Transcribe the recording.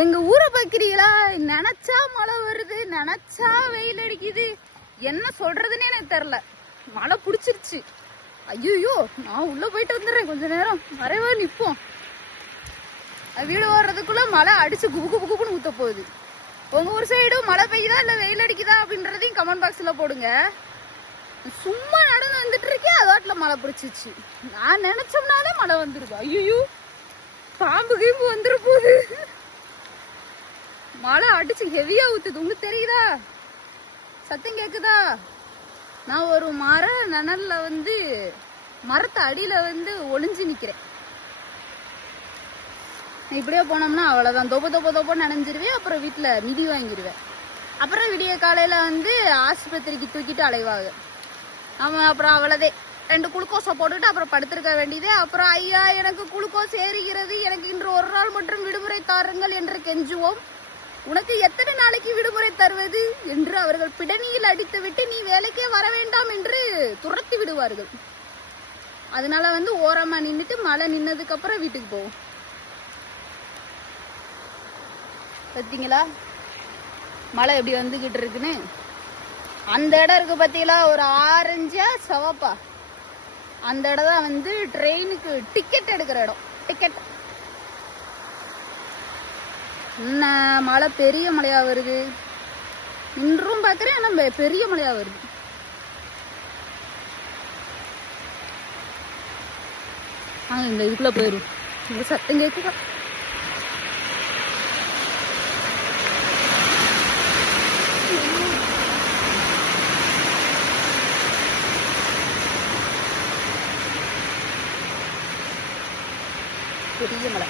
எங்க ஊரை பாக்குறீங்களா? நினைச்சா மழை வருது, நினைச்சா வெயில் அடிக்குது. என்ன சொல்றதுன்னே எனக்கு தெரியல. மழை பிடிச்சிருச்சு. ஐயோ, நான் உள்ள போயிட்டு வந்துடுறேன். கொஞ்ச நேரம் வரவே நிப்போம். வீடு ஓடுறதுக்குள்ள மழை அடிச்சு குபு குபு குபுன்னு ஊத்த போகுது. உங்க ஊர் சைடும் மழை பெய்யுதா இல்ல வெயில் அடிக்குதா அப்படின்றதையும் கமெண்ட் பாக்ஸ்ல போடுங்க. சும்மா நடந்து வந்துட்டு இருக்கேன், அதாட்டுல மழை பிடிச்சிச்சு. நான் நினைச்சோம்னாலே மழை வந்துருது. ஐயோ, பாம்பு கீம்பு வந்துரு போகுது. மழை அடிச்சு ஹெவியா ஊத்துது. உங்களுக்கு தெரியுதா? சத்தம் கேக்குதா? நான் ஒரு மர நனல்ல மரத்து அடியில ஒளிஞ்சு நிக்கிறேன். இப்படியே போனோம்னா அவ்வளவுதான். தொப்ப தொப்ப தொப்ப நனைஞ்சிருவேன். அப்புறம் வீட்டுல மிதி வாங்கிடுவேன். அப்புறம் விடிய காலையில ஆஸ்பத்திரிக்கு தூக்கிட்டு அலைவாங்க. அப்புறம் அவ்வளதே 2 குளுக்கோஸை போட்டுட்டு அப்புறம் படுத்திருக்க வேண்டியது. அப்புறம் ஐயா, எனக்கு குளுக்கோஸ் ஏறுகிறது, எனக்கு இன்று ஒரு நாள் மட்டும் விடுமுறை தாருங்கள் என்று கெஞ்சுவோம். உனக்கு எத்தனை நாளைக்கு விடுமுறை தருவது என்று அவர்கள் பிடனியில் அடித்து விட்டு நீ வேலைக்கே வர வேண்டாம் என்று துரத்தி விடுவார்கள். அதனால ஓரமா நின்றுட்டு மழை நின்னதுக்கு அப்புறம் வீட்டுக்கு போவோம். பார்த்தீங்களா மழை எப்படி வந்துகிட்டு இருக்குன்னு? அந்த இடம் இருக்கு பார்த்தீங்களா, ஒரு ஆரஞ்சா சிவப்பா, அந்த இடம் தான் ட்ரெயினுக்கு டிக்கெட் எடுக்கிற இடம். டிக்கெட் என்ன மழை பெரிய மழையா வருது. இன்றும் பார்க்குறேன், ஆனால் பெரிய மழையா வருது. இந்த இதுக்குள்ள போயிடும். இந்த சத்தம் கேட்குதா? பெரிய மலை.